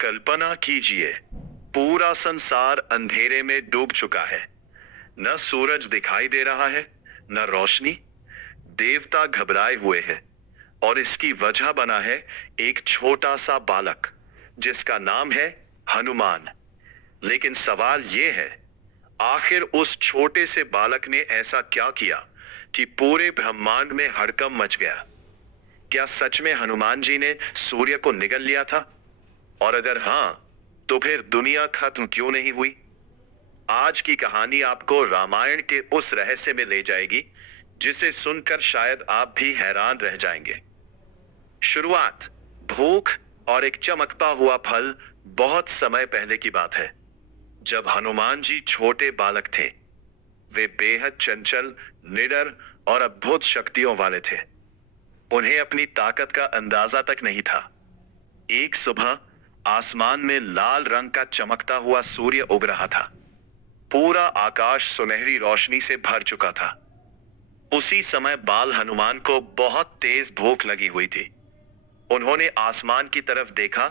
कल्पना कीजिए, पूरा संसार अंधेरे में डूब चुका है। न सूरज दिखाई दे रहा है, न रोशनी। देवता घबराए हुए हैं और इसकी वजह बना है एक छोटा सा बालक जिसका नाम है हनुमान। लेकिन सवाल यह है, आखिर उस छोटे से बालक ने ऐसा क्या किया कि पूरे ब्रह्मांड में हड़कंप मच गया? क्या सच में हनुमान जी ने सूर्य को निगल लिया था? और अगर हां, तो फिर दुनिया खत्म क्यों नहीं हुई? आज की कहानी आपको रामायण के उस रहस्य में ले जाएगी जिसे सुनकर शायद आप भी हैरान रह जाएंगे। शुरुआत भूख और एक चमकता हुआ फल। बहुत समय पहले की बात है, जब हनुमान जी छोटे बालक थे। वे बेहद चंचल, निडर और अद्भुत शक्तियों वाले थे। उन्हें अपनी ताकत का अंदाजा तक नहीं था। एक सुबह आसमान में लाल रंग का चमकता हुआ सूर्य उग रहा था। पूरा आकाश सुनहरी रोशनी से भर चुका था। उसी समय बाल हनुमान को बहुत तेज भूख लगी हुई थी। उन्होंने आसमान की तरफ देखा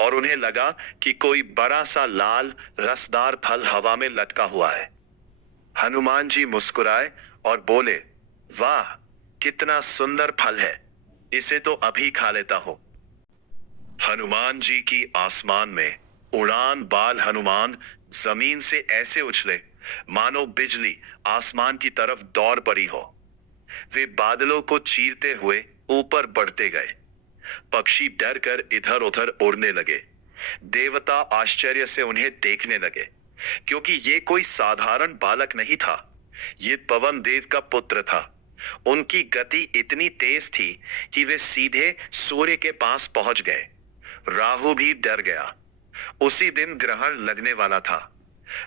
और उन्हें लगा कि कोई बड़ा सा लाल रसदार फल हवा में लटका हुआ है। हनुमान जी मुस्कुराए और बोले, वाह, कितना सुंदर फल है, इसे तो अभी खा लेता हूं। हनुमान जी की आसमान में उड़ान। बाल हनुमान जमीन से ऐसे उछले मानो बिजली आसमान की तरफ दौड़ पड़ी हो। वे बादलों को चीरते हुए ऊपर बढ़ते गए। पक्षी डर कर इधर उधर उड़ने लगे। देवता आश्चर्य से उन्हें देखने लगे, क्योंकि ये कोई साधारण बालक नहीं था। ये पवन देव का पुत्र था। उनकी गति इतनी तेज थी कि वे सीधे सूर्य के पास पहुंच गए। राहु भी डर गया। उसी दिन ग्रहण लगने वाला था।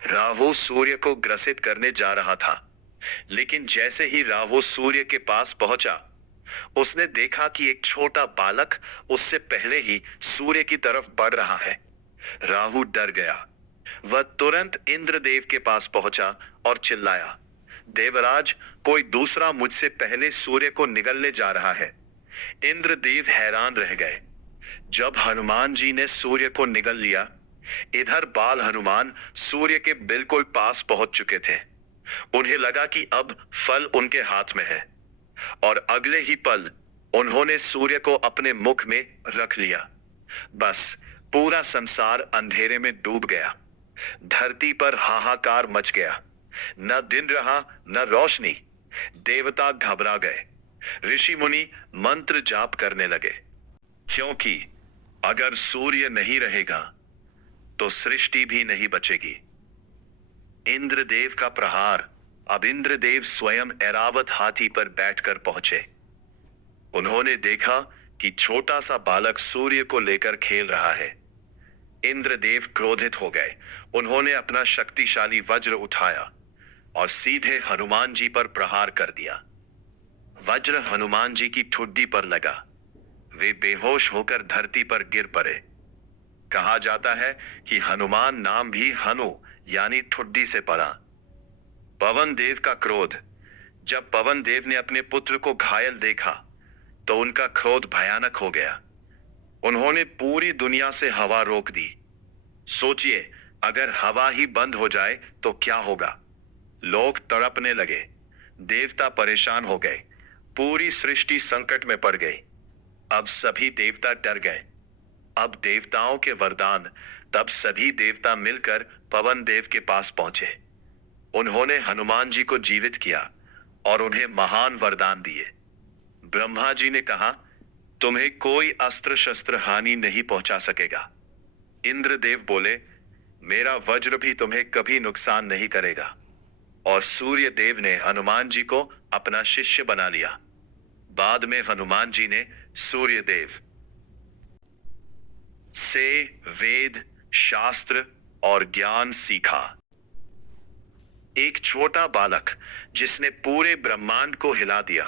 राहु सूर्य को ग्रसित करने जा रहा था। लेकिन जैसे ही राहु सूर्य के पास पहुंचा, उसने देखा कि एक छोटा बालक उससे पहले ही सूर्य की तरफ बढ़ रहा है। राहु डर गया। वह तुरंत इंद्रदेव के पास पहुंचा और चिल्लाया, देवराज, कोई दूसरा मुझसे पहले सूर्य को निगलने जा रहा है। इंद्रदेव हैरान रह गए। जब हनुमान जी ने सूर्य को निगल लिया, इधर बाल हनुमान सूर्य के बिल्कुल पास पहुंच चुके थे। उन्हें लगा कि अब फल उनके हाथ में है, और अगले ही पल उन्होंने सूर्य को अपने मुख में रख लिया। बस पूरा संसार अंधेरे में डूब गया। धरती पर हाहाकार मच गया। न दिन रहा, न रोशनी। देवता घबरा गए। ऋषि मुनि मंत्र जाप करने लगे, क्योंकि अगर सूर्य नहीं रहेगा तो सृष्टि भी नहीं बचेगी। इंद्रदेव का प्रहार। अब इंद्रदेव स्वयं ऐरावत हाथी पर बैठकर पहुंचे। उन्होंने देखा कि छोटा सा बालक सूर्य को लेकर खेल रहा है। इंद्रदेव क्रोधित हो गए। उन्होंने अपना शक्तिशाली वज्र उठाया और सीधे हनुमान जी पर प्रहार कर दिया। वज्र हनुमान जी की ठुड्डी पर लगा। वे बेहोश होकर धरती पर गिर पड़े। कहा जाता है कि हनुमान नाम भी हनु यानी ठुड्डी से पड़ा। पवन देव का क्रोध। जब पवन देव ने अपने पुत्र को घायल देखा तो उनका क्रोध भयानक हो गया। उन्होंने पूरी दुनिया से हवा रोक दी। सोचिए, अगर हवा ही बंद हो जाए तो क्या होगा? लोग तड़पने लगे। देवता परेशान हो गए। पूरी सृष्टि संकट में पड़ गई। अब सभी देवता डर गए। अब देवताओं के वरदान। तब सभी देवता मिलकर पवन देव के पास पहुंचे। उन्होंने हनुमान जी को जीवित किया और उन्हें महान वरदान दिए। ब्रह्मा जी ने कहा, तुम्हें कोई अस्त्र शस्त्र हानि नहीं पहुंचा सकेगा। इंद्रदेव बोले, मेरा वज्र भी तुम्हें कभी नुकसान नहीं करेगा। और सूर्य देव ने हनुमान जी को अपना शिष्य बना लिया। बाद में हनुमान जी ने सूर्य देव से वेद, शास्त्र और ज्ञान सीखा। एक छोटा बालक जिसने पूरे ब्रह्मांड को हिला दिया।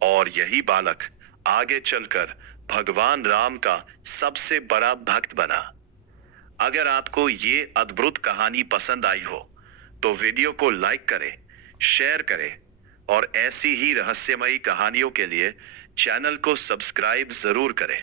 और यही बालक आगे चलकर भगवान राम का सबसे बड़ा भक्त बना। अगर आपको ये अद्भुत कहानी पसंद आई हो तो वीडियो को लाइक करें, शेयर करें और ऐसी ही रहस्यमयी कहानियों के लिए चैनल को सब्सक्राइब जरूर करें।